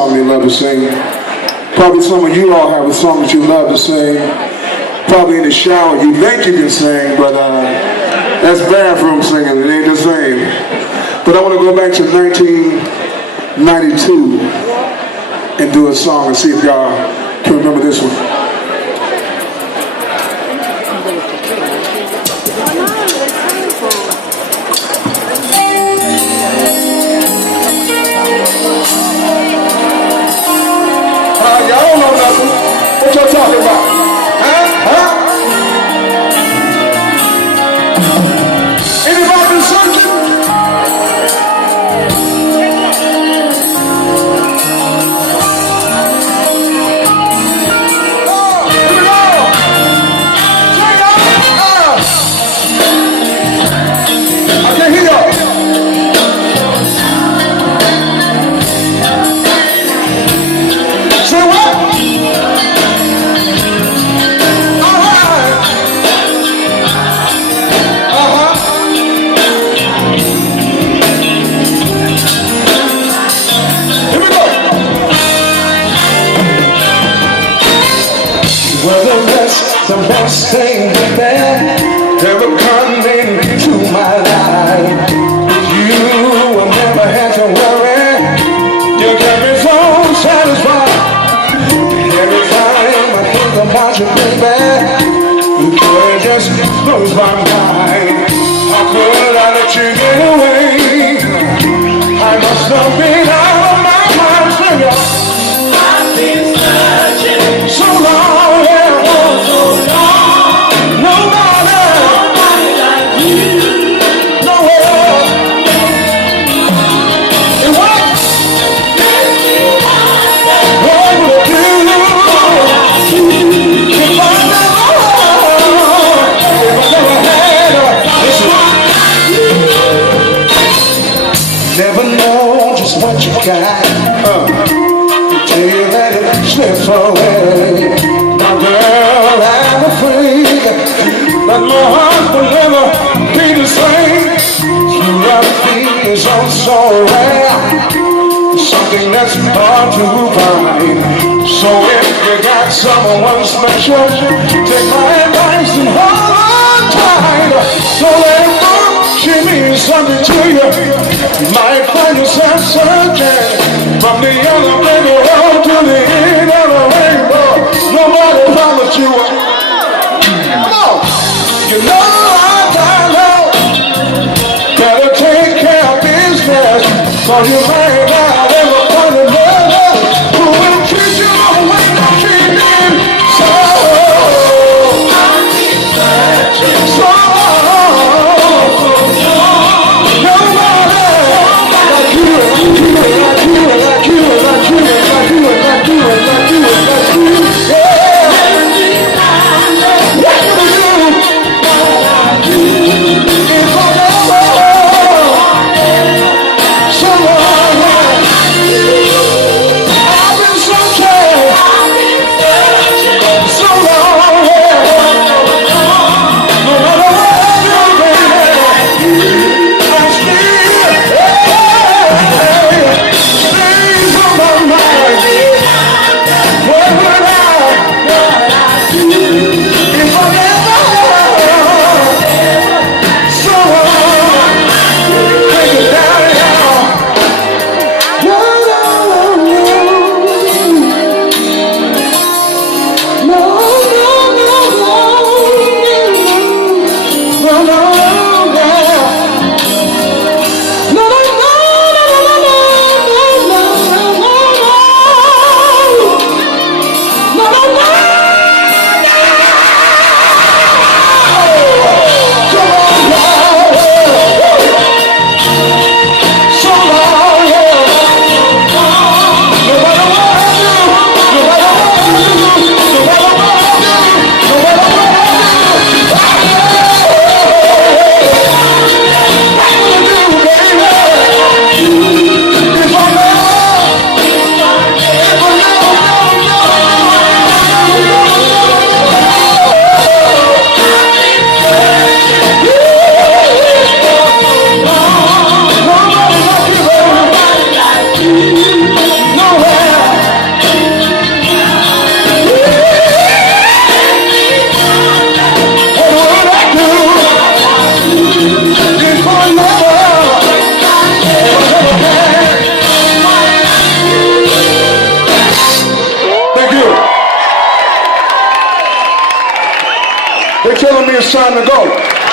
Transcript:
Song you love to sing. Probably some of you all have a song that you love to sing. Probably in the shower you think you can sing, but that's bathroom singing, it ain't the same. But I want to go back to 1992 and do a song and see if y'all can remember this one. Y'all don't know nothing. What y'all talking about? Huh? Anybody been searching? Oh, here we go. Check out. I can't hear y'all. Say what? The best thing that ever come into my life. You will never have to worry. You can be so satisfied. Every time I think about you, baby, the joy just blows my mind. How could I let you get away? I must have been out of my mind, sugar. I've been searching so long. Never know just what you got till you let it slip away. My girl, I'm afraid that my heart will never be the same. True love is so rare, something that's hard to find. So if you got someone special, take my advice and hold on tight. Don't let it go. She means something to you. You might find yourself searching from the elevator road to the end of the rainbow. Nobody promised you. Come on. You know I know. Better take care of business, cause you might not ever find another who will treat you the way that she did. So I've been searching so someone They're telling me it's time to go.